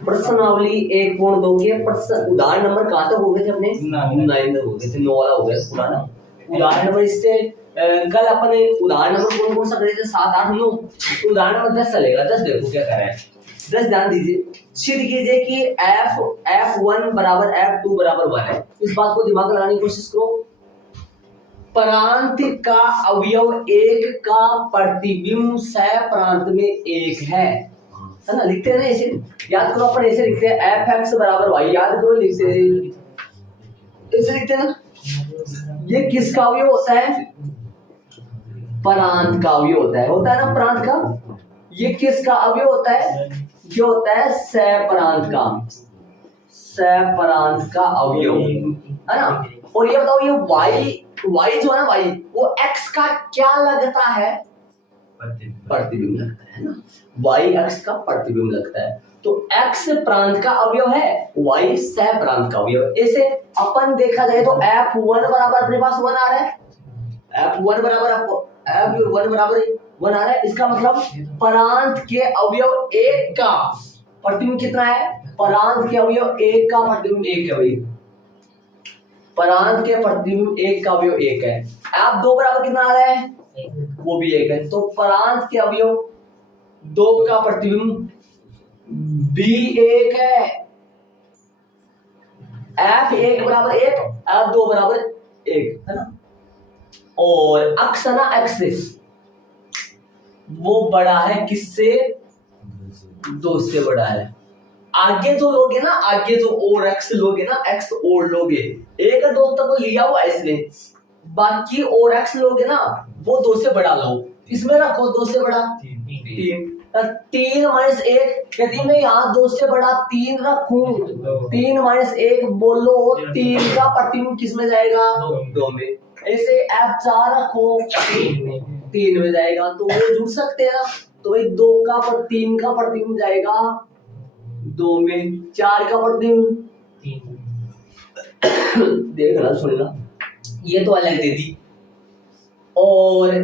प्रश्नावली 1.2 के उदाहरण नंबर कहाँ तक हो गए थे अपने? 9 तक हो गए थे। 9 वाला हो गया पुराना उदाहरण नंबर। इससे कल अपने उदाहरण नंबर कौन कौन सा करे थे? 7, 8, 9। तो उदाहरण नंबर 10 चलेगा। 10 देखो क्या कर रहा है। 10 ध्यान दीजिए, सिद्ध कीजिए कि f1 बराबर f2 बराबर 1 है। इस बात को दिमाग लगाने की कोशिश करो। प्रांत का अवयव 1 का प्रतिबिंब सह प्रांत में 1 है ना? लिखते हैं ना ऐसे, याद करो। अपन ऐसे लिखते हैं f(x) बराबर y, याद करो, लिखते हैं ऐसे लिखते हैं ना। ये किसका अवयव होता है? प्रांत का अवयव होता है ना प्रांत का। ये किसका अवयव होता है? जो होता है सह प्रांत का, सह प्रांत का अवयव है ना। और ये बताओ, ये y जो है ना, y वो x का क्या लगता है? प्रतिबिंब लगता है ना। y x का प्रतिबिंब लगता है। तो x प्रांत का अवयव है, y सह प्रांत का अवयव। ऐसे अपन देखा जाए तो f1 बराबर अपने पास 1 आ रहा है। f1 बराबर 1 आ रहा है। इसका मतलब प्रांत के अवयव 1 का प्रतिबिंब कितना है? प्रांत के अवयव 1 का प्रतिबिंब 1 है भाई। प्रांत के प्रतिबिंब 1 का अवयव 1 है। f2 बराबर कितना आ रहा है? वो भी 1 है। तो प्रांत के अवयव 2 का प्रतिबिंब भी 1 है। f1 बराबर 1, f2 बराबर 1 है ना। और अक्स है ना, एक्सिस वो बड़ा है किससे? 2 से बड़ा है। आगे जो लोगे ना, आगे जो और एक्स लोगे ना, एक्स और लोगे, 1 और 2 तक लिया हुआ इसने, बाकी और एक्स लोगे ना वो 2 से बड़ा लो। इसमें रखो 2 से बड़ा 3 माइनस 1। यदि मैं यहाँ 2 से बड़ा 3 रखूं, 3 माइनस 1 बोलो, 3 का प्रतिबिंब किस में जाएगा? 2 में। ऐसे f4 रखो, 3 में जाएगा। तो वो जुड़ सकते हैं ना। तो 2 का पर 3 का प्रतिबिंब जाएगा 2 में, 4 का प्रतिबिंब देखना सुनना, ये तो अलग दे दी। और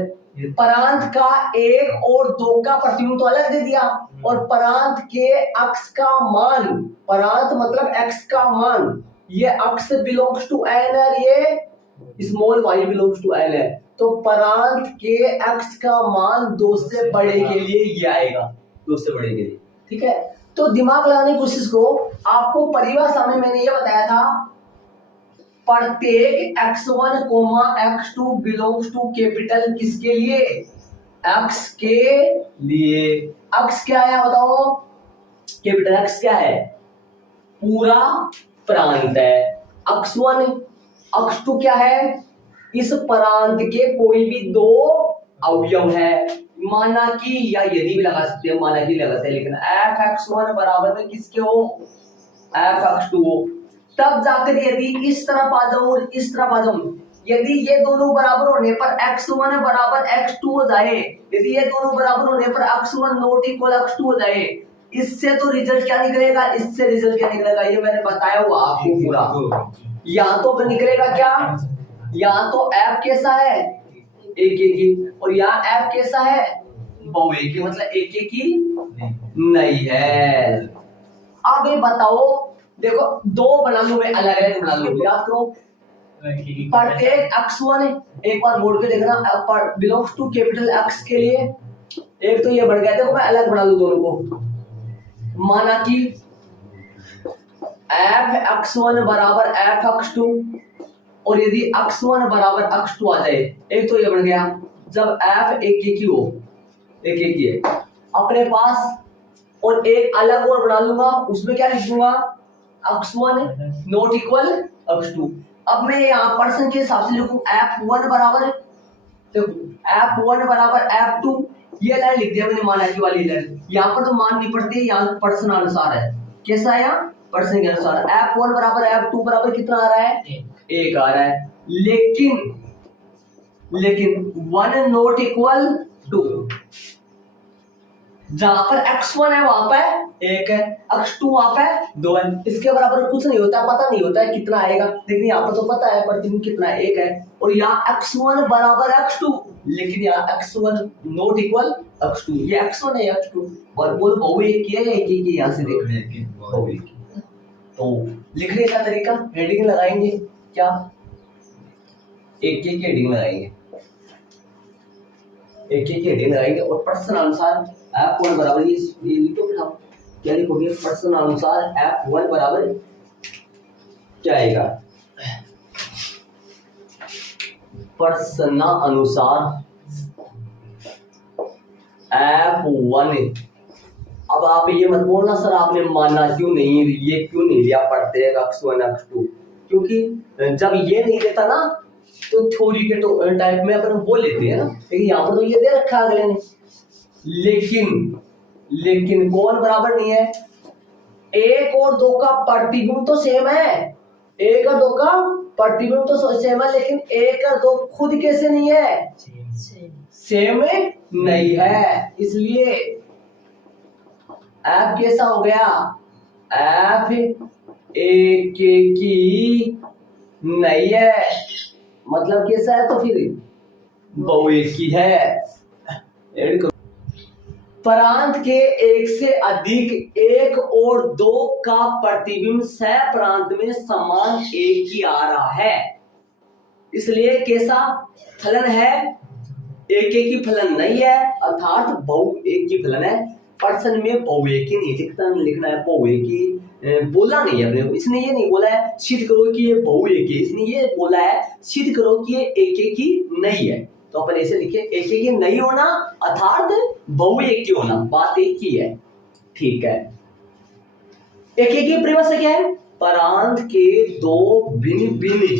प्रांत का 1 और 2 का प्रतिबिंब तो अलग दे दिया। और प्रांत के अक्ष का मान, प्रांत मतलब x का मान, ये अक्ष बिलोंग्स टू n है, ये small y belongs to n है। तो प्रांत के अक्ष का मान 2 से बड़े के लिए ये आएगा, 2 से बड़े के लिए। ठीक है, तो दिमाग लगाने की कोशिश करो। आपको परिभाषा में मैंने ये बताया था, प्रत्येक x1, x2 belongs to capital किसके लिए? x के लिए। x क्या है बताओ? कैपिटल x क्या है? पूरा प्रांत है। x1, x2 क्या है? इस प्रांत के कोई भी 2 अवयव है। माना कि, या यदि भी लगा सकते हैं, माना कि लगाते हैं, लेकिन f(x1) बराबर में किसके हो? f(x2) हो। तब जाकर यदि इस तरफ आ जाऊं और इस तरफ आ जाऊं, यदि ये दोनों बराबर होने पर x1 बराबर x2 हो जाए, यदि ये दोनों बराबर होने पर x1 नॉट इक्वल x2 हो जाए, इससे तो रिजल्ट क्या निकलेगा? इससे रिजल्ट क्या निकलेगा? ये मैंने बताया हुआ आपको पूरा। यहाँ तो निकलेगा क्या? यहाँ तो f कैसा है? एक ही, और यहाँ f कैसा है? बहु एक ही, मतलब एक ही नहीं है। अब ये बताओ, देखो 2 बना लूं मैं, अलग अलग बना लूं, याद करो। प्रत्येक x1, एक बार बोर्ड पे देखना, बिलोंग्स टू कैपिटल x के लिए, एक तो ये बढ़ गया। देखो मैं अलग बना लूं दोनों को। माना कि f(x1) बराबर f(x2), और यदि x1 बराबर x2 आ जाए, एक तो ये बन गया। जब f एक ही हो, एक ही है अपने पास, और एक अलग और बना लूंगा, उसमें क्या लिख दूंगा? x1 not equal x2। अब मैं यहाँ पर्सन के हिसाब से लिखूं f1 बराबर, देखो f1 बराबर f2, ये लाइन लिख दिया मैंने, माना की वाली लाइन। यहाँ पर तो मान नहीं पड़ती, यहाँ पर्सन अनुसार है। कैसा है? यहाँ पर्सन के अनुसार। f1 बराबर f2 बराबर कितना आ रहा है? 1 आ रहा है। लेकिन 1 नॉट इक्वल 2, जहां पर x1 है वहां पर 1 है, x2 वहां पे 2 है। इसके बराबर कुछ नहीं होता, पता नहीं होता है कितना आएगा, लेकिन यहाँ पर तो पता है प्रतिबिंब कितना है, 1 है। और यहाँ x1 बराबर x2, लेकिन यहाँ x1 नॉट इक्वल x2, ये x1 है x2, और बोल बहु एक ही है, एक ही यहाँ से देख रहे हैं बहु एक ही। तो लिखने का तरीका हेडिंग लगाएंगे क्या, एक एक हेडिंग लगाएंगे, एक एक हेडिंग लगाएंगे और प्रश्न अनुसार F1 बराबर ये लिखो फिर आप क्या लिखोगे, प्रश्न अनुसार F1 बराबर क्या आएगा, प्रश्न अनुसार F1। अब आप ये मत बोलना सर आपने माना क्यों नहीं, ये क्यों नहीं लिया पढ़ते हैं x1 x2, क्योंकि जब ये नहीं देता ना तो थ्योरी के तो टाइप में अपन बोल लेते हैं ना, लेकिन यहाँ पर तो ये दे रखा है अगले ने। लेकिन कौन बराबर नहीं है, 1 और 2 का प्रतिबिंब तो सेम है, 1 और 2 का प्रतिबिंब तो सेम है, लेकिन 1 और 2 खुद कैसे नहीं है, सेम नहीं है, इसलिए F कैसा हो गया, F एक की नहीं है, मतलब कैसा है, तो फिर बहु एक की है। प्रांत के एक से अधिक 1 और 2 का प्रतिबिंब सह प्रांत में समान एक ही आ रहा है, इसलिए कैसा फलन है, एक की फलन नहीं है, अर्थात बहु एक की फलन है। प्रश्न में बहु एक ही नहीं लिखना है, बहु एक ही बोला नहीं है अपने को, इसने ये नहीं बोला है सिद्ध करो कि ये बहु एक ही, इसने ये बोला है सिद्ध करो कि ये एक ही नहीं है। तो अपन ऐसे लिखे एक ही नहीं होना अर्थात बहु एक ही होना, बात एक ही है, ठीक है। एक की परिभाषा क्या है, प्रांत के 2 भिन्न भिन्न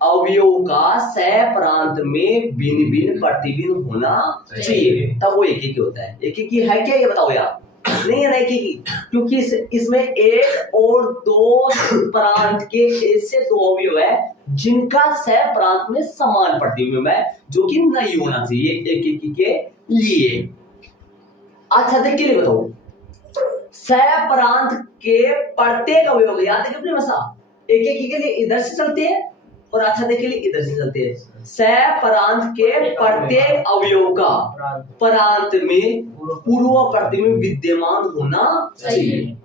अवयव का सह प्रांत में भिन्न भिन्न प्रतिबिंब होना चाहिए, तब वो एक ही होता है। एक ही है क्या ये बताओ यार, नहीं है ना एक ही, क्योंकि इसमें 1 और 2 प्रांत के ऐसे 2 अवयव है जिनका सह प्रांत में समान प्रतिबिंब है, जो कि नहीं होना चाहिए एक के लिए। अच्छा देखिए बताओ, सह प्रांत के प्रत्येक अवयव, याद है अपने एक के लिए इधर से चलते हैं और अच्छा देखिए इधर से चलते हैं, सह प्रांत के प्रत्येक अवयव का प्रांत में पूर्व प्रतिबिंब विद्यमान होना चाहिए,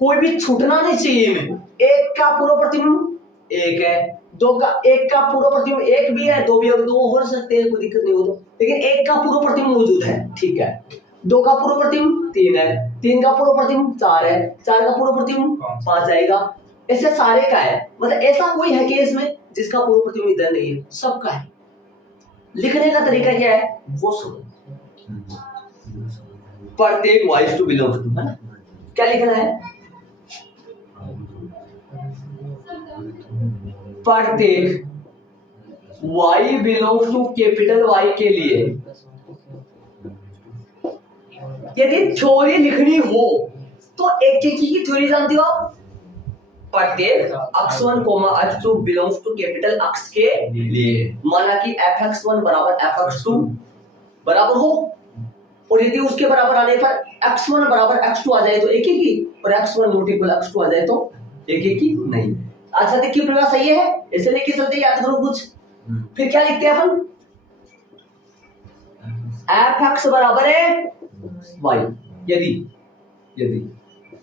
कोई भी छूटना नहीं चाहिए इनमें। 1 का पूर्व प्रतिबिंब 1 है, 2 का 1 का पूर्व प्रतिबिंब 1 भी है, 2 भी है, 2 हो सकते हैं, कोई दिक्कत नहीं हो, तो लेकिन 1 का पूर्व प्रतिबिंब मौजूद है, ठीक है। 2 का पूर्व प्रतिबिंब 3 है, 3 का पूर्व प्रतिबिंब 4 है, 4 का पूर्व प्रतिबिंब 5 आएगा, ऐसे सारे का है, मतलब ऐसा कोई है कि इसमें जिसका पूर्व प्रतिबिंब इधर नहीं है, सबका है। लिखने का तरीका क्या है वो सुनो, प्रत्येक वाइज टू बिलोंग्स टू, है ना, क्या लिखना है, प्रत्येक y belongs to capital Y के लिए यदि थ्योरी लिखनी हो तो एक की थ्योरी जानती हो आप, प्रत्येक x1, x2 belongs to capital X के लिए, माना कि fx1 बराबर fx2 बराबर हो, और यदि उसके बराबर आने पर x1 बराबर x2 आ जाए तो एक ही, और x1 नॉट इक्वल x2 आ जाए तो एक ही नहीं। अच्छा देखिए प्रकार सही है, ऐसे लेके चलते, याद करो कुछ, फिर क्या लिखते हैं अपन, fx बराबर है y, यदि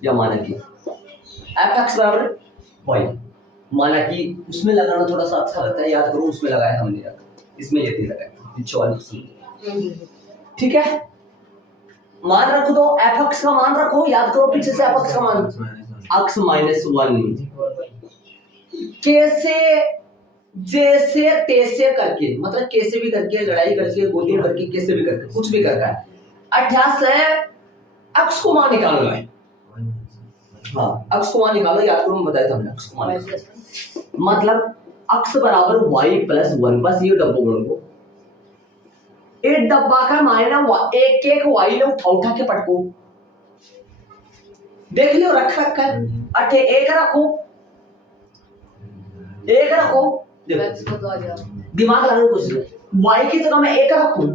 या माना कि fx बराबर y, माना कि उसमें लगाना थोड़ा सा अच्छा लगता है, याद करो उसमें लगाया हमने, इसमें यदि लगाया, ठीक है। मान रखो तो fx का मान रखो, याद करो पीछे से fx का मान x माइनस 1, कैसे जैसे तैसे करके, मतलब कैसे भी करके, लड़ाई करके, गोली करके, कैसे भी करके, कुछ भी करता है, अभ्यास है x को मान निकालना है, हाँ x को मान निकालो, याद करो बताया था हमने, x को मान मतलब x बराबर y प्लस 1, बस ये डब्बा बोलो, एक डब्बा का मायना एक एक y ने उठा के पटको, देख लियो रखा है, अठे एक रखो, दिमाग लगाओ कुछ, y की जगह मैं एक रखूं,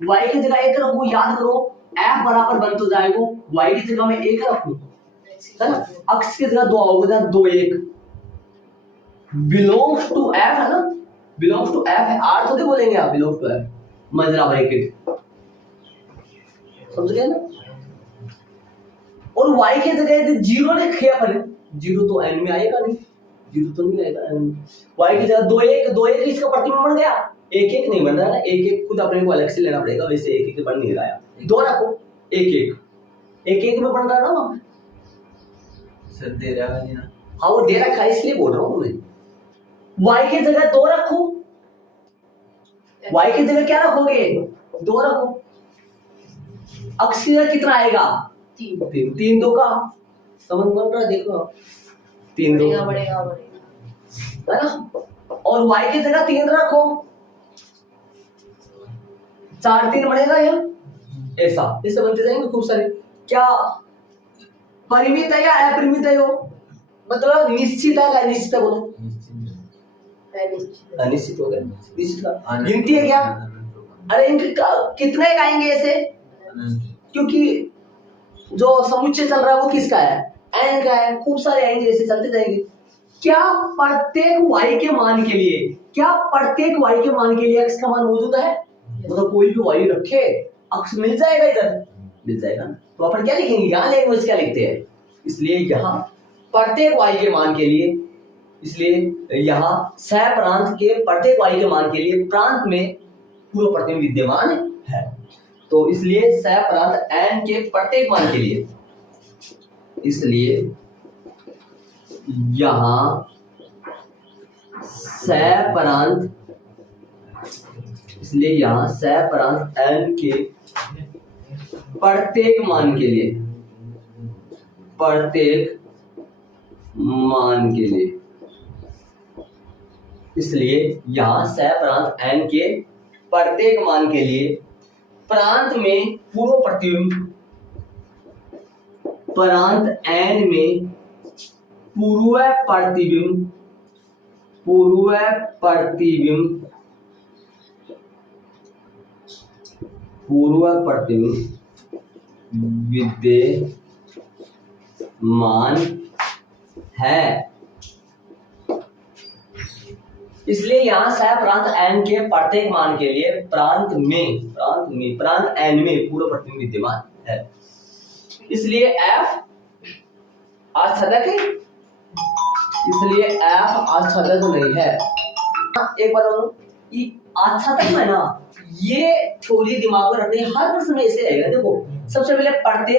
y की जगह एक रखूं, याद करो f बराबर बन तो जाएगा, y की जगह में 1 रखूं, है ना, x की जगह 2 होगा, 2 1 बिलोंग्स टू f है ना, बिलोंग्स टू f है, r तो बोलेंगे आप, बिलोंग्स टू f मजरा ब्रैकेट, समझ गए ना। और y की जगह यदि 0 लिखे अपन, 0 तो n में आएगा नहीं, 0 तो नहीं आएगा n, y की जगह 2 1 2 1 इसका प्रतिबिंब बन गया, 1 1 नहीं बन रहा है, 1 1 खुद अपने को अलग से लेना पड़ेगा, वैसे 1 1 बन नहीं रहा है, 2 रखो 1 1 1 1 में बन रहा है ना वहां सर दे रहा है ना, हाँ वो दे रखा है इसलिए बोल रहा हूँ मैं, y की जगह 2 रखो, y की जगह क्या रखोगे 2 रखो, x की जगह कितना आएगा 3 3 2 का समझ बन रहा है, देखो 3 2 बढ़ेगा है ना, और y की जगह 3 रखो, 4 3 बनेगा यहाँ, ऐसा इससे बनते जाएंगे खूब सारे। क्या परिमित है या अपरिमित है, मतलब निश्चित है, निश्चित है बोलो, अनिश्चित हो गया, निश्चित का गिनती है क्या, अरे इनके कितने आएंगे ऐसे, क्योंकि जो समुच्चय चल रहा है वो किसका है, n का है, खूब सारे आएंगे ऐसे चलते जाएंगे। क्या प्रत्येक y के मान के लिए, क्या प्रत्येक y के मान के लिए x का मान मौजूद है, मतलब कोई भी y रखे x मिल जाएगा, इधर मिल जाएगा, तो अपन क्या लिखेंगे यहाँ लैंग्वेज क्या लिखते हैं, इसलिए यहाँ प्रत्येक y के मान के लिए, इसलिए यहाँ सह प्रांत के प्रत्येक y के मान के लिए प्रांत में पूर्व प्रतिबिंब विद्यमान है, तो इसलिए सह प्रांत n के प्रत्येक मान के लिए, इसलिए यहाँ सह प्रांत, इसलिए यहाँ सह प्रांत n के प्रत्येक मान के लिए, प्रत्येक मान के लिए, इसलिए यहाँ सह प्रांत n के प्रत्येक मान के लिए प्रांत में पूर्व प्रतिबिंब, प्रांत n में पूर्व प्रतिबिंब, पूर्व प्रतिबिंब, पूर्व प्रतिबिंब विद्यमान है, इसलिए यहाँ सह प्रांत n के प्रत्येक मान के लिए प्रांत n में पूर्व प्रतिबिंब विद्यमान है, इसलिए f आच्छादक है, इसलिए f आच्छादक नहीं है। एक बार ये आच्छादक है ना, ये थ्योरी दिमाग में रखनी, हर प्रश्न में ऐसे आएगा। देखो सबसे पहले पढ़ते,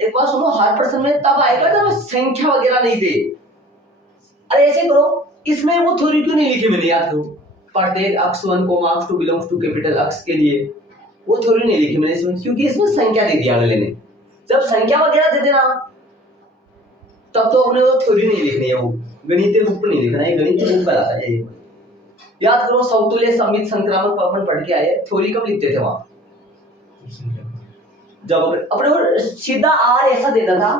एक बार सुनो, हर प्रश्न में तब आएगा जब संख्या वगैरह नहीं दे, अरे ऐसे करो, इसमें वो थ्योरी क्यों नहीं लिखी मैंने, याद करो, प्रत्येक x1 x2 belongs to capital x के लिए वो थ्योरी नहीं लिखी मैंने इसमें, क्योंकि इसमें संख्या दे दिया अगले ने, जब संख्या वगैरह दे देना तब तो अपने वो थ्योरी नहीं लिखनी है, वो गणितीय रूप नहीं लिखना है, गणितीय रूप कराता है। याद करो समतुल्य समित संक्रामक अपन पढ़ के आए, थ्योरी कब लिखते थे वहां, जब अपने को सीधा r ऐसा देता था,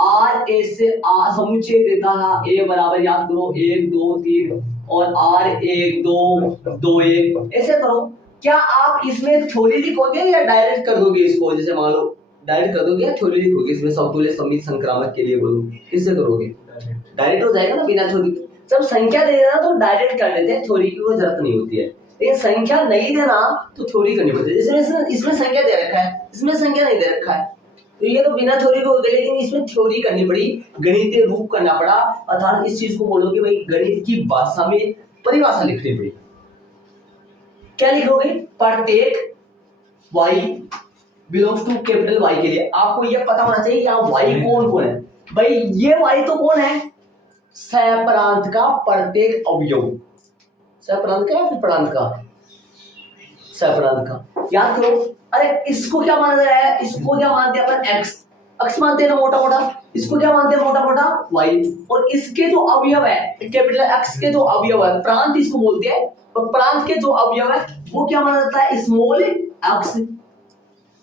r ऐसे समुच्चय देता था, a बराबर याद करो 1 2 3 और r 1 2 2 1 ऐसे करो। क्या आप इसमें थ्योरी लिखोगे या डायरेक्ट कर दोगे इसको, जैसे मान लो डायरेक्ट कर दोगे या थ्योरी लिखोगे इसमें, समतुल्य समित संक्रामक के लिए बोलो, किससे करोगे, डायरेक्ट हो जाएगा ना बिना थ्योरी। जब संख्या दे देना तो डायरेक्ट कर लेते हैं, थ्योरी की कोई जरूरत नहीं होती है, लेकिन संख्या नहीं देना तो थ्योरी करनी पड़ती है। जैसे इसमें संख्या दे रखा है, इसमें संख्या नहीं दे रखा है, तो ये तो बिना थ्योरी को हो गया, लेकिन इसमें थ्योरी करनी पड़ी, गणितीय रूप करना पड़ा, अर्थात इस चीज को बोलो कि भाई गणित की भाषा में परिभाषा लिखनी पड़ी। क्या लिखोगे, प्रत्येक y belongs to capital Y के लिए आपको यह पता होना चाहिए यहाँ y कौन कौन है, भाई ये y तो कौन है, सह प्रांत का प्रत्येक अवयव, सह प्रांत का या फिर प्रांत का, सह प्रांत का, याद करो। अरे इसको क्या माना जा रहा है, इसको क्या मानते हैं अपन x मानते हैं ना मोटा मोटा, इसको क्या मानते हैं मोटा मोटा y, और इसके जो अवयव है कैपिटल x के जो अवयव है प्रांत इसको बोलते हैं, और प्रांत के जो अवयव है वो क्या माना जाता है, स्मॉल x,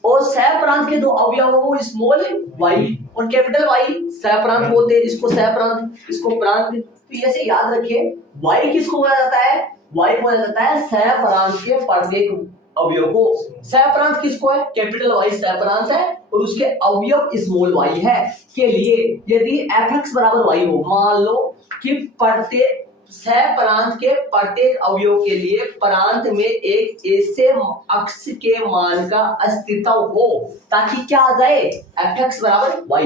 और सह प्रांत के जो अवयव है वो स्मॉल y और कैपिटल Y, सह प्रांत बोलते हैं इसको, सह प्रांत इसको प्रांत। तो ऐसे याद रखिए y किसको बोला जाता है, y बोला जाता है सह प्रांत के प्रत्येक अवयव को। सहप्रांत किसको है? कैपिटल वाई सहप्रांत है और उसके अवयव स्मॉल वाई है के लिए यदि एफ एक्स बराबर वाई हो, मान लो कि प्रत्येक सहप्रांत के प्रत्येक अवयव के लिए प्रांत में एक ऐसे अक्ष के मान का अस्तित्व हो ताकि क्या आ जाए? एफ एक्स बराबर वाई।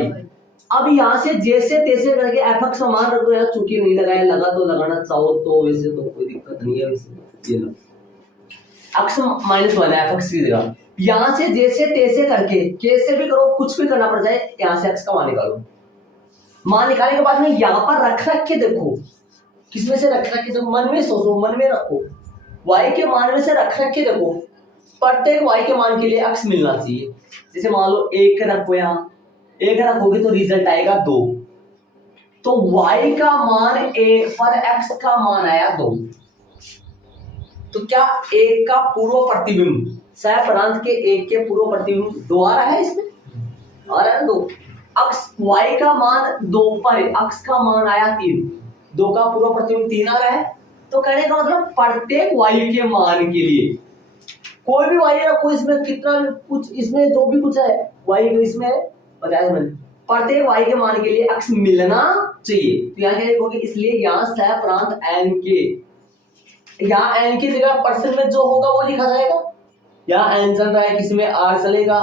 अब यहाँ से जैसे तैसे करके एफ एक्स का मान रख दो यार, चूंकि नहीं लगाया, लगा तो लगाना चाहो तो, वैसे तो कोई दिक्कत नहीं है। वैसे ये लो एक्स -1 है एफ एक्स की जगह। यहाँ से जैसे तैसे करके कैसे भी करो, कुछ भी करना पड़ जाए, यहाँ से एक्स का मान निकालो। मान निकालने के बाद में यहाँ पर रख के देखो, किसमें से रख के, तो मन में सोचो, मन में रखो, y के मान में से रख के देखो, प्रत्येक y के मान के लिए x मिलना चाहिए। जैसे मान लो 1 रखो, यहाँ 1 रखोगे तो रिजल्ट आएगा 2, तो y का मान 1 पर x का मान आया 2, तो क्या 1 का पूर्व प्रतिबिंब, सहप्रांत के 1 के पूर्व प्रतिबिंब 2 आ रहा है, इसमें आ रहा है 2। x y का मान 2 पर x का मान आया 3, 2 का पूर्व प्रतिबिंब 3 आ रहा है। तो कहने का मतलब प्रत्येक y के मान के लिए, कोई भी y रखो, इसमें कितना कुछ, इसमें जो भी कुछ है y इसमें बताया मैंने, प्रत्येक y के मान के लिए x मिलना चाहिए। तो यहाँ क्या लिखोगे? इसलिए यहाँ सहप्रांत n के, यहाँ n की जगह परसेंट में जो होगा वो लिखा जाएगा। यहाँ n चल रहा है, किसी में r चलेगा,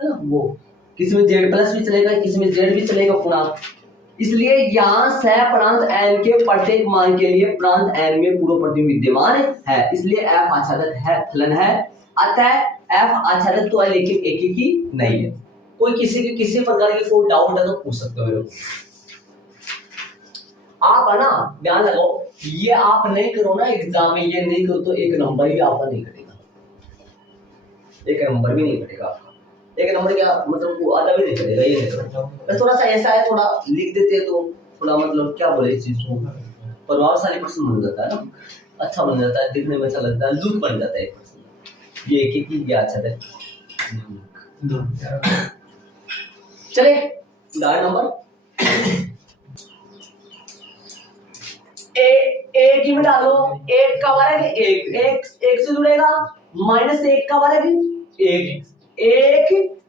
है ना, वो किसी में z प्लस भी चलेगा, किसी में z भी चलेगा पूर्णांक। इसलिए यहाँ सहप्रांत n के प्रत्येक मान के लिए प्रांत n में पूर्व प्रतिबिंब विद्यमान है, इसलिए f आच्छादित है, फलन है। अतः f आच्छादित तो है लेकिन एक ही नहीं है। कोई किसी के किसी प्रकार की कोई डाउट है तो पूछ सकते हो मेरे को। आप है ना, ध्यान लगाओ, ये आप नहीं करो ना एग्जाम में, ये नहीं करो तो एक नंबर भी आपका नहीं कटेगा, एक नंबर भी नहीं कटेगा आपका। एक नंबर क्या मतलब वो आधा भी नहीं करेगा, ये नहीं करेगा। बस थोड़ा सा ऐसा है, थोड़ा लिख देते हैं तो थोड़ा मतलब क्या बोले इस चीज को, प्रभावशाली प्रश्न बन जाता है ना, अच्छा बन जाता है, दिखने में अच्छा लगता है, लुक बन जाता है एक प्रश्न। ये एक ही अच्छा है। चले उदाहरण नंबर एक ही में डालो, 1 का वर्ग 1 से जुड़ेगा, -1 का वर्ग 1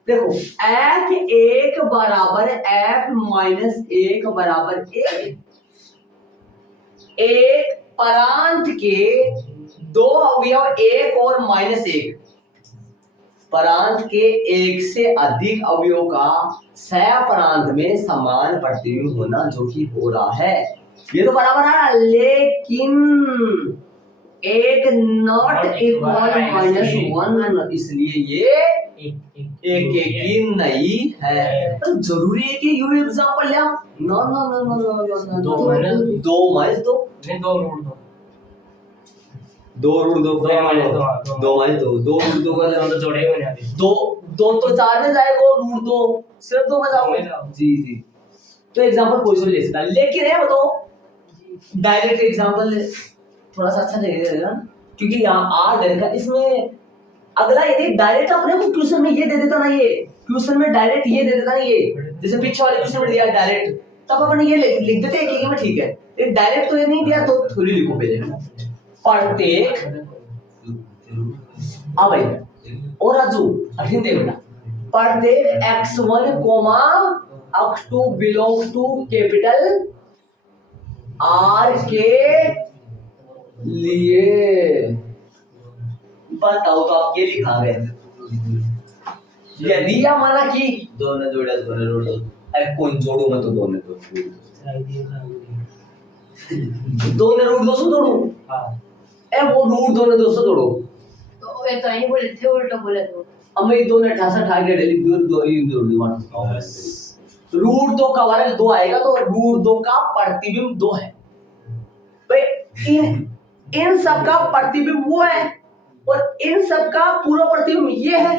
देखो, f1 बराबर f-1 बराबर 1। एक प्रांत के 2 अवयव 1 और -1, प्रांत के 1 से अधिक अवयव का सहप्रांत में समान प्रतिबिंब होना जो कि हो रहा है, ये तो बराबर है, लेकिन 1 नॉट इक्वल -1, इसलिए ये एक ही नहीं है। तो जरूरी है कि यू एग्जांपल लिया, no no no no no no, 2 -2 नहीं, 2 रूट 2 का जोड़ेगा नहीं, 2 तो 4 में जाएगा, रूट 2 सिर्फ 2 में जाओगे। जी तो एग्जांपल कोई से ले सकता है, लेकिन है बताओ डायरेक्ट एग्जांपल थोड़ा सा अच्छा लगेगा, क्योंकि यहाँ आर देखा इसमें अगला, यदि डायरेक्ट अपने को क्वेश्चन में ये दे देता ना, ये क्वेश्चन में डायरेक्ट ये दे देता ना, ये जैसे पीछे वाले क्वेश्चन में दिया डायरेक्ट, तब अपन ये लिख देते एक में, ठीक है। ये डायरेक्ट तो ये नहीं दिया तो थोड़ी लिखो पहले, प्रत्येक भाई और राजू अठिन दे बेटा, प्रत्येक x1 x2 belongs to capital R के लिए, बताओ तो आप ये लिखा गए, यदि या माना कि दोनों जोड़े, अरे कौन जोड़ू, मैं तो दोनों रूट 200 जोड़ू, ए वो रूट 200 जोड़ो, तो ये तो नहीं बोले थे, उल्टा बोले तो अब मैं 268 आगे डेली दो रूट 2 का वर्ग 2 आएगा, तो रूट 2 का प्रतिबिंब 2 है भाई। इन सब का प्रतिबिंब वो है और इन सब का पूर्व प्रतिबिंब ये है।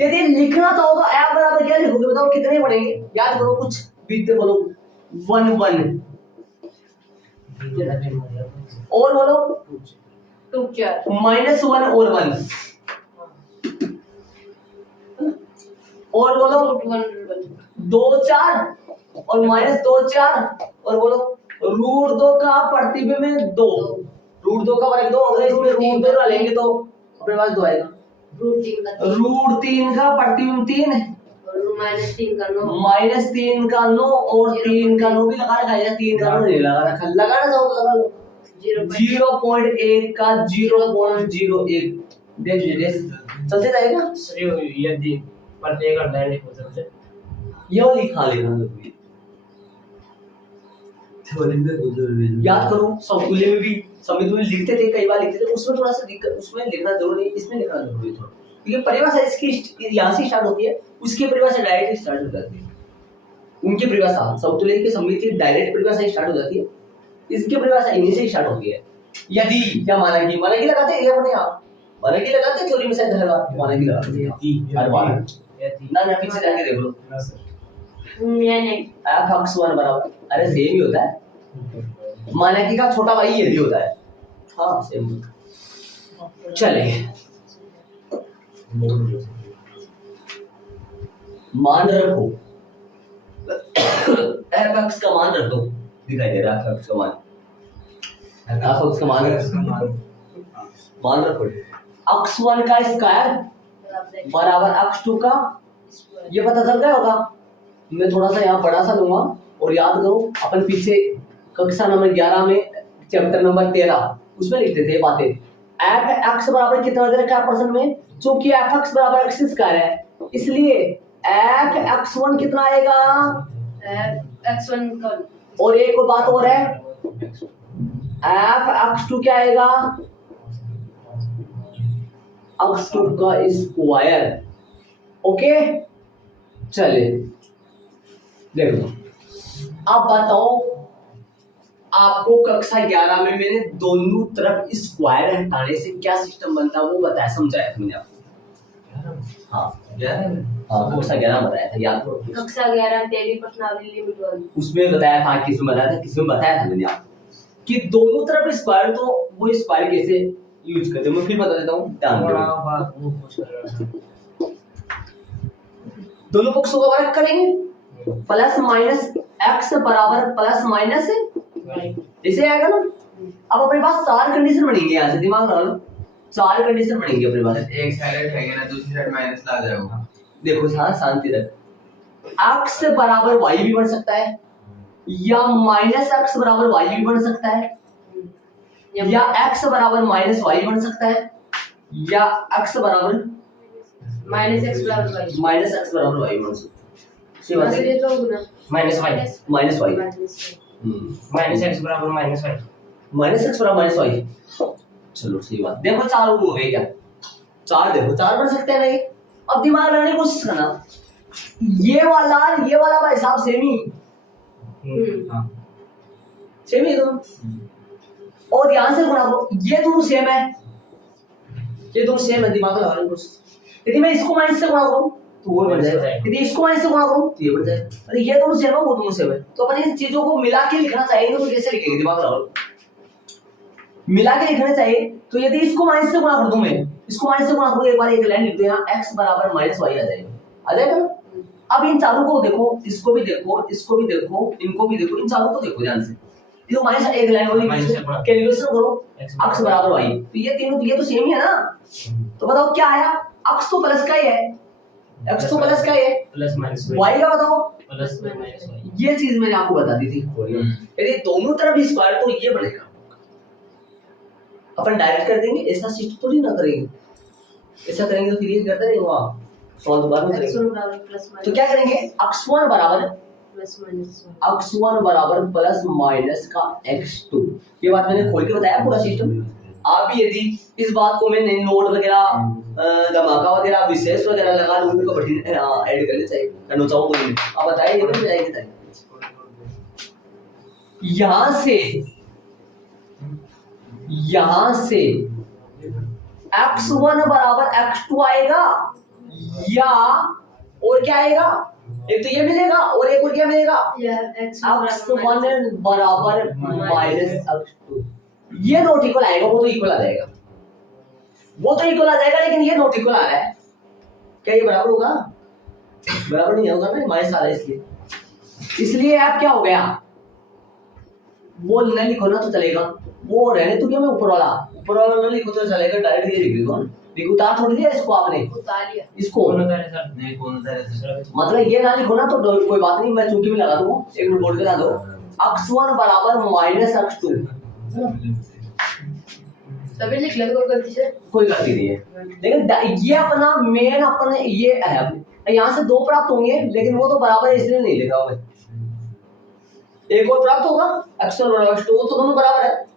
यदि लिखना चाहो तो f बराबर क्या लिखोगे बताओ, कितने पड़ेंगे, याद करो, कुछ बीतते बोलो, 1 1 और बोलो 2 4 -1 और 1 और बोलो 2 4 और -2 4 और बोलो रूट 2 का प्रतिबिंब में 2, √2 का वर्ग 2, अगर इसमें √2 डालेंगे तो अपने पास 2 आएगा। √3 का √3 का प्रतिबिंब 3 है, -3 का 9 -3 का 9 और 3 का 9 भी लगा रखा है, 3 का 9 नहीं लगा रखा, लगाना चाहो तो लगा लो। 0.1 का 0.01 देख लीजिए, चलते जाएगा। यदि प्रत्येक अध्याय लिखो सबसे ये वाली खा लेना याद करो, समतुल्य में भी समतुल्य लिखते थे, कई बार लिखते थे, उसमें थोड़ा सा दिक्कत, उसमें लिखना जरूरी है, इसमें लिखना जरूरी है थोड़ा, क्योंकि परिभाषा इसकी यहाँ से स्टार्ट होती है, उसकी परिभाषा डायरेक्ट स्टार्ट हो जाती है। उनकी परिभाषा समतुल्य की सममिति की डायरेक्ट परिभाषा स्टार्ट हो जाती है, इसकी परिभाषा इन्हीं से स्टार्ट होती है। यदि या माना कि लगाते हैं, ये अपने आप माना कि लगाते हैं, थ्योरी में शायद माना कि लगाते हैं हर बार ना पीछे जाके देख लो। नहीं f(x1) बराबर, अरे सेम ही होता है, माना कि का छोटा भाई यदि होता है, हाँ सेम। चले मान रखो f(x) का मान रख दो, दिखाई दे रहा है f(x) का मान, f(x) का मान रखो, x1 का स्क्वायर बराबर x2 का, ये पता चल गया होगा। मैं थोड़ा सा यहाँ बड़ा सा लूंगा और याद करो, अपन पीछे कक्षा नंबर 11 में चैप्टर नंबर 13 उसमें लिखते थे बातें। f(x) बराबर कितना दे रखा है परसेंट में, चूंकि f(x) बराबर x स्क्वायर है, इसलिए f(x1) कितना आएगा, x1 का, और एक और बात और है, f(x2) क्या आएगा, x2 का स्क्वायर। ओके चले देखो, अब बताओ, आपको कक्षा 11 में मैंने दोनों तरफ स्क्वायर हटाने से क्या सिस्टम बनता है वो बताया, समझाया था मैंने आपको। हाँ 11 में, हाँ कक्षा 11 बताया था, याद करो। कक्षा 11 तेरी प्रश्नावली लिमिट 1 उसमें बताया था, किसमें बताया था, किसमें बताया था मैंने आपको कि दोनों तरफ स्क्वायर, तो वो स्क्वायर कैसे यूज करते हैं मैं फिर बता देता हूँ, ध्यान दो। दोनों पक्षों का वर्ग करेंगे, प्लस माइनस x बराबर प्लस माइनस ऐसे आएगा ना। अब अपने पास 4 कंडीशन बनेंगे, यहाँ से दिमाग लगा लो, 4 कंडीशन बनेंगे अपने पास। एक साइड उठाएंगे ना, दूसरी साइड माइनस ला जाएगा। देखो हाँ शांति रख, x बराबर y भी बन सकता है, या माइनस x बराबर y भी बन सकता है, या x बराबर माइनस y बन सकता है, या x बराबर -x बराबर y माइनस x बराबर y बन सकता है। सही बात है, तो गुना minus y minus y minus x बराबर माइनस y माइनस x बराबर माइनस y। चलो सही बात, देखो 4 हो गए क्या, 4 देखो 4 बन सकते हैं नहीं। अब दिमाग लगाने की कोशिश करना, ये वाला भाई साहब सेम ही सेम ही दोनों, और ध्यान से गुणा करो, ये दोनों सेम है, ये दोनों सेम है, दिमाग लगाने की कोशिश। यदि मैं इसको माइनस से गुणा करूं तो वो बढ़ जाएगा, यदि इसको माइनस से गुणा करूं तो ये बढ़ जाएगा। अरे ये दोनों सेम है, वो दोनों सेम है, तो अपन इन चीजों को मिला के लिखना चाहेंगे तो कैसे लिखेंगे, दिमाग लगाओ, मिला के लिखना चाहिए। तो यदि इसको माइनस से गुणा कर दूं, मैं इसको माइनस से गुणा करूं, एक बार एक लाइन लिख दो यहाँ, x बराबर माइनस y आ जाएगा ना। अब इन चारों को देखो, इसको भी देखो, इसको भी देखो, इनको भी देखो, इन चारों को देखो ध्यान से, ये माइनस एक लाइन वाली कैलकुलेशन करो, x बराबर y, तो ये तीनों ये तो सेम ही है ना। तो बताओ क्या आया, x तो प्लस का ही है, x तो प्लस का ही है, प्लस माइनस y का बताओ प्लस माइनस y। ये चीज मैंने आपको बता दी थी। यदि दोनों तरफ स्क्वायर तो ये बनेगा, अपन डायरेक्ट कर देंगे, ऐसा सिस्टम थोड़ी ना करेंगे, ऐसा करेंगे तो फिर ये करते रहेंगे वहां सॉल्व बाद में करेंगे। तो क्या करेंगे, x1 बराबर x1 बराबर प्लस माइनस का x2, ये बात मैंने खोल के बताया पूरा सिस्टम। आप भी यदि इस बात को मैंने नोट वगैरह धमाका वगैरह विशेष वगैरह लगा लूं तो कठिन ऐड करने चाहिए, करना चाहूँ आप बताइए, ये भी बताइए। यहां से x1 बराबर x2 आएगा, या और क्या आएगा, एक तो ये मिलेगा और एक और क्या मिलेगा, x1 बराबर माइनस x2। ये नॉट इक्वल आएगा, वो तो इक्वल आ जाएगा, वो तो इक्वल आ जाएगा, लेकिन ये नॉट इक्वल आ रहा है, क्या ये बराबर होगा, बराबर नहीं होगा ना, माइनस आ रहा है इसलिए। इसलिए आप क्या हो गया, वो न लिखो ना तो चलेगा, वो रहने तो क्या, मैं ऊपर वाला न लिखो तो चलेगा, डायरेक्ट ये लिख दो। देखो उतार थोड़ी दिया इसको आपने, उतार लिया। इसको कौन होता है सर? नहीं कौन सा है सर? मतलब ये ना लिखो ना तो कोई बात नहीं, मैं चूंकि भी लगा दूंगा, एक मिनट बोल के ला दो। x1 बराबर माइनस x2, तभी लिख ले कोई गलती से। कोई गलती नहीं है, लेकिन ये अपना मेन अपने ये है, यहाँ से 2 प्राप्त होंगे, लेकिन वो तो बराबर है इसलिए नहीं लिखा मैं। एक और प्राप्त होगा x1 बराबर x2, तो दोनों बराबर है।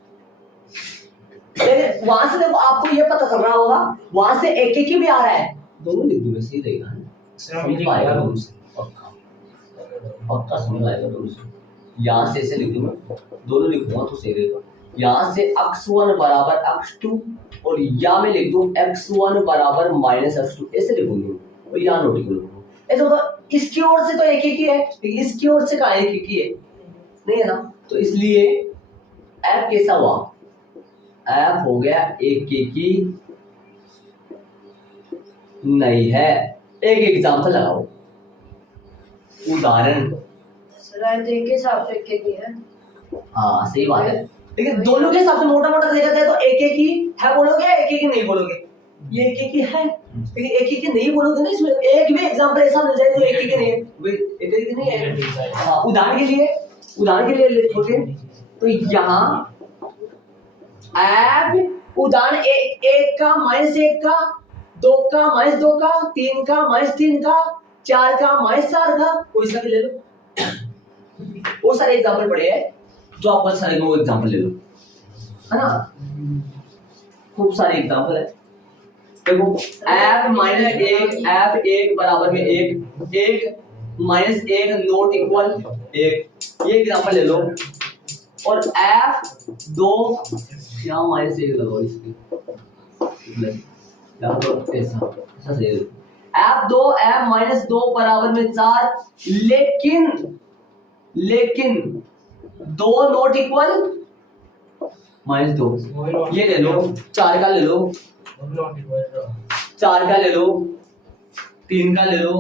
लेकिन वहां से देखो आपको ये पता चल रहा होगा, वहां से एक एक ही भी आ रहा है, दोनों लिख दूंगा, सही रहेगा। सर हम लिख आएगा दोनों से पक्का समझ आएगा दोनों से। यहाँ से ऐसे लिख दूंगा, दोनों लिखूंगा तो सही रहेगा। यहाँ से x1 बराबर x2 और यहाँ में लिख दूं x1 बराबर माइनस x2, ऐसे लिखूंगा और यहाँ नोट लिखूंगा। ऐसे होता इसकी ओर से तो एक एक ही है, इसकी ओर से कहाँ एक एक ही है, नहीं है ना, तो इसलिए f कैसा हुआ, f हो गया एक एक ही नहीं है। एक एग्जाम्पल लगाओ, उदाहरण। सर देख के हिसाब से एक ही है। हाँ सही बात है, लेकिन दोनों के हिसाब से मोटा मोटा देखा जाए तो एक एक ही है बोलोगे या एक एक ही नहीं बोलोगे? ये एक एक ही है, लेकिन एक एक ही नहीं बोलोगे ना, इसमें एक भी एग्जाम्पल ऐसा मिल जाए तो एक एक ही नहीं है, एक एक ही नहीं है। हाँ उदाहरण के लिए लिखोगे तो यहाँ ऐप उदाहरण एक का माइनस 1 का, 2 का माइनस 2 का, 3 का माइनस 3 का, 4 का माइनस 4 का, कोई सा भी ले लो। वो सारे एग्जाम्पल पड़े हैं, जो आप बहुत सारे वो एग्जाम्पल ले लो, है ना, खूब सारे एग्जाम्पल है। देखो f माइनस 1, f 1 बराबर में 1, 1 माइनस 1 नॉट इक्वल 1, ये एग्जाम्पल ले लो। और f 2 यहाँ माइनस 1 लगाओ इसकी, यहाँ तो ऐसा सही है। f 2 f माइनस 2 बराबर में 4, लेकिन 2 नॉट इक्वल माइनस 2, ये ले लो, 4 का ले लो, 4 का ले लो, 3 का ले लो।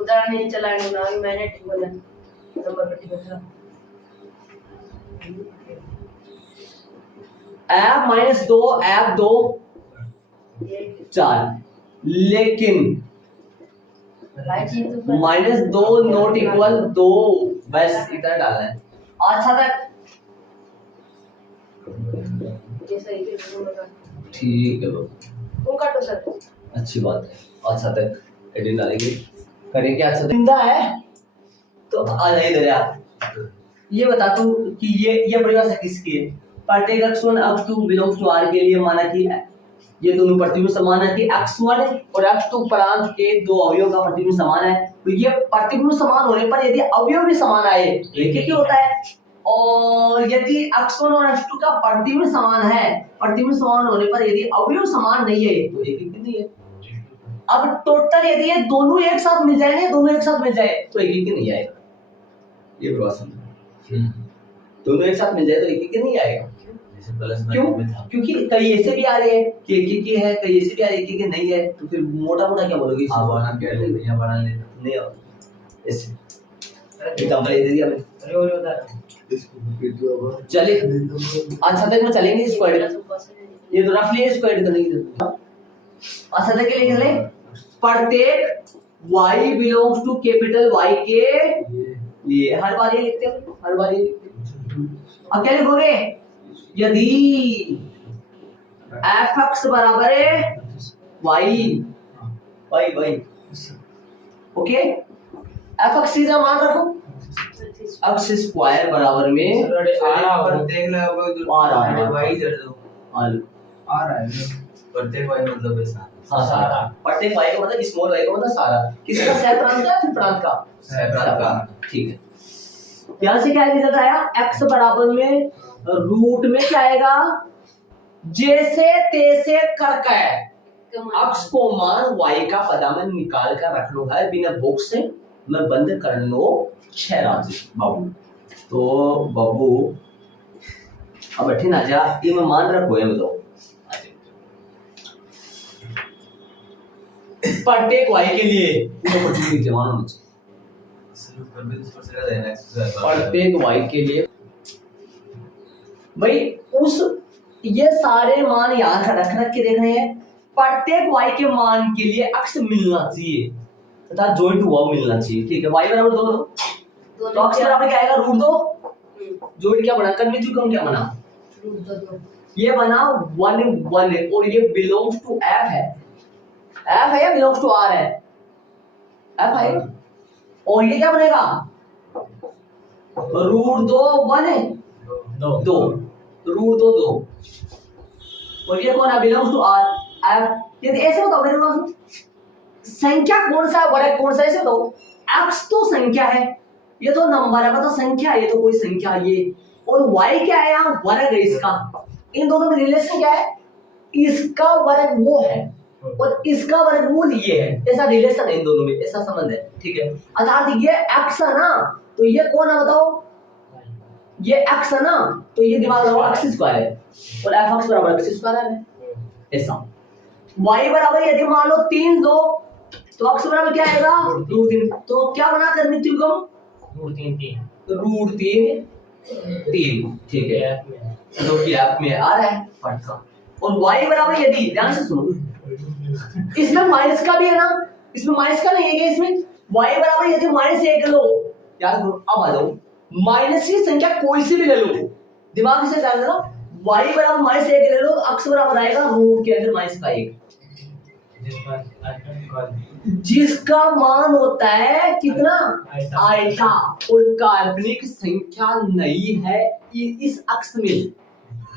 उदाहरण नहीं चलाएंगे ना, मैंने ठीक बोला नंबर पर ठीक बोला। f माइनस 2 f 2 4, लेकिन माइनस 2 नॉट इक्वल 2, बस इतना डालना है। अच्छा तक ठीक है वो काटो सर, अच्छी बात है। अच्छा तक एडिट डालेंगे, करेंगे। अच्छा जिंदा है तो आ जाइए इधर आप, ये बता तू कि ये परिभाषा किसकी है? प्रत्येक x1 x2 belongs to r के लिए माना कि ये दोनों प्रतिबिंब समान है कि x1 और x2 प्रांत के दो अवयवों का प्रतिबिंब समान है, तो ये प्रतिबिंब समान होने पर यदि अवयव भी समान आए तो एक ही होता है, और यदि x1 और x2 का प्रतिबिंब समान है, प्रतिबिंब समान होने पर यदि अवयव समान नहीं है तो एक ही नहीं है। अब टोटल यदि ये दोनों एक साथ मिल जाए ना, दोनों एक साथ मिल जाए तो एक ही नहीं आएगा। ये परिभाषा दोनों एक साथ मिल जाए तो एक ही नहीं आएगा। क्यों? क्योंकि कई ऐसे भी आ रहे हैं कि एक ही है, कई ऐसे भी आ रहे हैं कि नहीं है, तो फिर मोटा मोटा क्या बोलोगे? आप बना क्या ले या बना ले नहीं आओ ऐसे एग्जांपल दे दिया मैंने। अरे और बता चलिए अच्छा तक में चलेंगे इसको एडिट, ये तो रफली इसको एडिट करने की जरूरत है। अच्छा तक के लिए चले, प्रत्येक y belongs to capital Y के लिए, हर बार ये लिखते हैं, हर बार ये लिखते हैं। अब क्या लिखोगे? यदि f(x) बराबर है y, ओके, f(x) सीधा मान रखो, x स्क्वायर बराबर में प्रत्येक लगभग आ रहा है, y जड़ दो आ रहा है। प्रत्येक y मतलब ऐसा हाँ सारा, प्रत्येक y का मतलब स्मॉल y का मतलब सारा, किसका सह प्रांत का फिर प्रांत का सह प्रांत का, ठीक है। यहाँ से क्या रिजल्ट आया? x बराबर में रूट में क्या आएगा? जैसे तैसे करके x को मान y का पदावन निकाल कर रख लो है बिना बॉक्स से, मैं बंद कर लो 6 राज्य बाबू। तो बाबू अब बैठे ना जा, ये मैं मान रखो है बताओ, प्रत्येक y के लिए प्रत्येक y के लिए भाई उस ये सारे मान यहाँ रख के देख रहे हैं, प्रत्येक y के मान के लिए अक्ष मिलना चाहिए तथा जॉइंट हुआ मिलना चाहिए। ठीक है, y बराबर 2 तो अक्ष बराबर क्या आएगा √2, जॉइंट क्या बना कर्मित्युगम क्या बना ये बना 1 1 और ये बिलोंग्स टू f है, f है या बिलोंग्स टू r है, f है और ये क्या बनेगा √2 1 है 2 √2 2 और ये कौन है बिलोंग्स टू r f। यदि ऐसे बताओ मेरे पास संख्या कौन सा है वर्ग कौन सा है, ऐसे बताओ x तो संख्या है, ये तो नंबर है मतलब संख्या है, ये तो कोई संख्या ये, और y क्या है यहाँ वर्ग है इसका, इन दोनों में रिलेशन क्या है इसका वर्ग वो है और इसका वर्गमूल ये है, ऐसा रिलेशन है इन दोनों में, ऐसा संबंध है। ठीक है, अर्थात ये x है ना तो ये कौन है बताओ ये x है ना तो ये दिमाग लगाओ x स्क्वायर है और f(x) बराबर x स्क्वायर है ऐसा। y बराबर यदि मान लो 3 2 तो x बराबर क्या आएगा √3, तो क्या बना कर्मित्युगम √3 3। ठीक है, जो कि f में आ रहा है पार्ट का। और y बराबर यदि ध्यान से सुनो इसमें माइनस का भी है ना, इसमें माइनस का नहीं है क्या, इसमें y बराबर यदि -1 लो, याद करो अब आ जाओ माइनस की संख्या कोई सी भी ले लो, दिमाग से ध्यान देना, y बराबर -1 ले लो तो x बराबर आएगा रूट के अंदर -1 जिसका मान होता है कितना आयता और काल्पनिक संख्या नहीं है इस अक्ष में।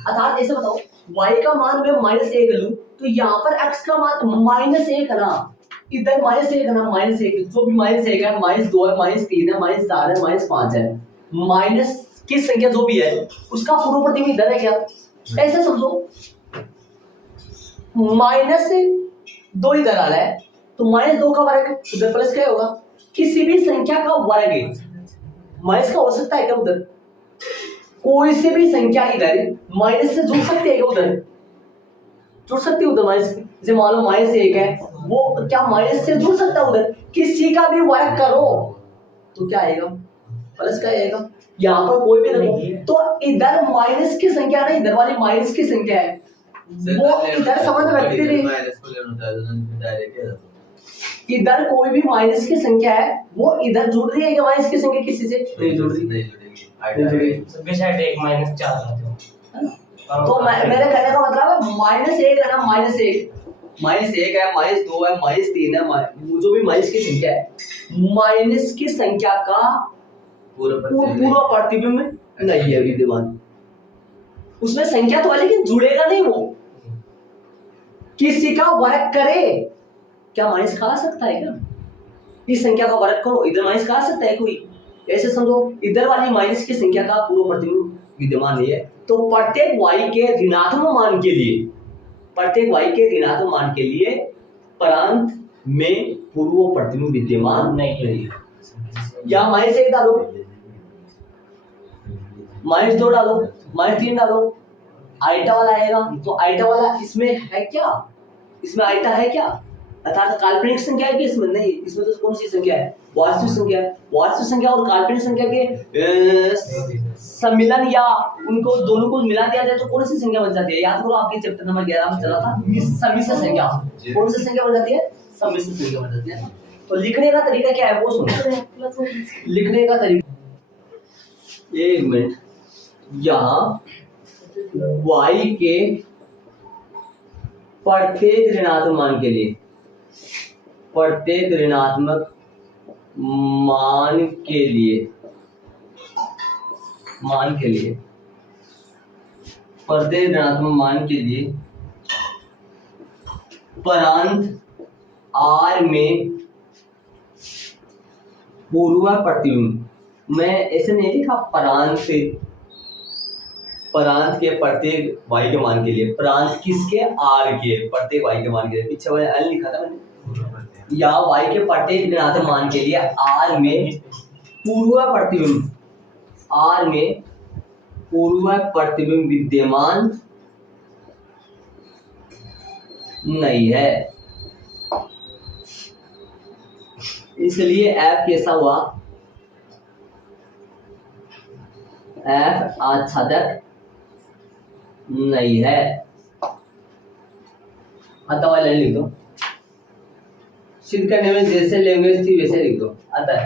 अर्थात ऐसे बताओ y का मान मैं -1 लूं तो यहाँ पर x का मान -1 है ना, इधर -1 है ना, -1 जो भी -1 है -2 है -3 है -4 है -5 है, माइनस की संख्या जो भी है उसका पूर्व प्रतिबिंब इधर है क्या, ऐसे समझो -2 इधर आ रहा है तो -2 का वर्ग उधर प्लस क्या होगा, किसी भी संख्या का वर्ग है माइनस का हो सकता है क्या उधर, कोई से भी संख्या इधर माइनस से जुड़ सकती है क्या उधर, जुड़ सकती है उधर माइनस, जैसे मान लो -1 है वो क्या माइनस से जुड़ सकता है उधर, किसी का भी वर्ग करो तो क्या आएगा प्लस का आएगा, यहाँ पर कोई भी नहीं तो इधर माइनस की संख्या ना, इधर वाली माइनस की संख्या है वो इधर संबंध रखते नहीं, इधर कोई भी माइनस की संख्या है वो इधर जुड़ रही है क्या माइनस की संख्या किसी से नहीं जुड़ रही, एक माइनस 4 आते हो तो मेरे कहने का मतलब है -1 है ना, -1 है -2 है -3 है, जो भी माइनस की संख्या है माइनस की संख्या का पूरा प्रतिबिंब नहीं है विद्यमान, उसमें संख्या तो है लेकिन जुड़ेगा नहीं वो, किसी का वर्ग करे क्या माइनस खा सकता है क्या, इस संख्या का वर्ग करो इधर माइनस खा सकता है कोई, ऐसे समझो इधर वाली माइनस की संख्या का पूर्व प्रतिबिंब विद्यमान नहीं है, तो प्रत्येक y के ऋणात्मक मान के लिए, प्रत्येक y के ऋणात्मक मान के लिए प्रांत में पूर्व प्रतिबिंब विद्यमान नहीं है। या -1 डालो -2 डालो -3 डालो आइटा वाला आएगा, तो आइटा वाला इसमें है क्या, इसमें आइटा है क्या, अर्थात काल्पनिक संख्या है कि इसमें नहीं, इसमें तो कौन सी संख्या है वास्तविक संख्या है, वास्तविक संख्या और काल्पनिक संख्या के सम्मिलन या उनको दोनों को मिला दिया जाए तो कौन सी संख्या बन जाती है, याद करो आपके चैप्टर नंबर 11 में चला था सम्मिश्र संख्या, कौन सी संख्या बन जाती है सम्मिश्र संख्या बन जाती है। तो लिखने का तरीका क्या है वो सुनो, लिखने का तरीका 1 मिनट, यहाँ y के प्रत्येक ऋणात्मक मान के लिए, प्रत्येक ऋणात्मक मान के लिए प्रत्येक ऋणात्मक मान के लिए प्रांत r में पूर्व प्रतिबिंब, मैं ऐसे नहीं लिखा प्रांत के प्रत्येक y के मान के लिए, प्रांत किसके r के प्रत्येक y के मान के लिए, पीछे वाले l लिखा था मैंने, या y के प्रत्येक ऋणात्मक मान के लिए r में पूर्व प्रतिबिंब, r में पूर्व प्रतिबिंब विद्यमान नहीं है, इसलिए f कैसा हुआ, f आच्छादक नहीं है। आता वाला लिख दो, सिद्ध करने में जैसे लैंग्वेज थी वैसे लिख दो। आता है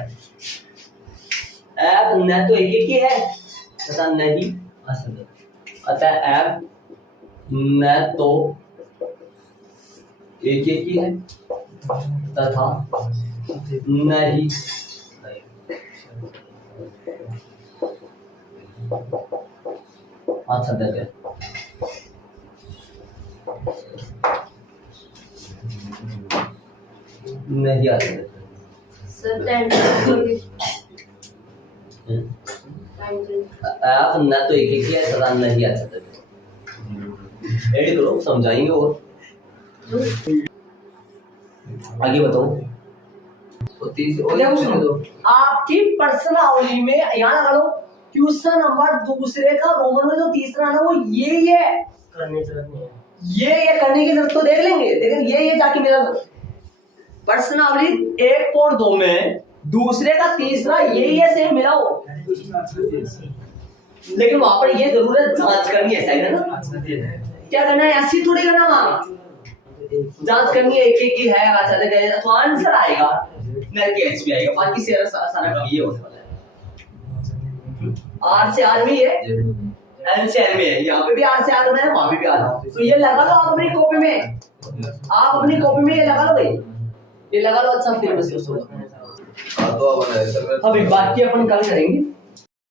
ऐप न तो एक ही है तथा नहीं असद। अतः ऐप न तो एक ही है तथा नहीं असद है। नहीं असद सर टाइम चेंज आप न तो एक ही है तथा नहीं असद है। एड करो, समझाएंगे और आगे बताओ। देखो सुनो, आपकी प्रश्नावली में यहाँ लगा लो क्वेश्चन नंबर दूसरे का रोमन में जो तीसरा ना वो ये है, करने की जरूरत नहीं है। ये करने की जरूरत तो देख लेंगे, लेकिन ये जाके मेरा प्रश्नावली 1.2 में दूसरे का तीसरा यही है, सेम मिलाओ। लेकिन वहां पर ये जरूर है जांच करनी है, सही है ना? क्या करना है, ऐसी थोड़ी करना, वहां जांच करनी है एक ही है अच्छा तो आंसर आएगा नहीं कैच भी आएगा। बाकी से सारा कभी ये होने वाला है। आर से आर भी है, एन से एन में है, यहाँ पे भी आर से आर होना है, वहां पे भी आर। तो ये लगा लो आप अपनी कॉपी में, आप अपनी कॉपी में ये लगा लो भाई, ये लगा लो। अच्छा फिर बस हाँ तो अब अभी बाकी अपन कल करेंगे।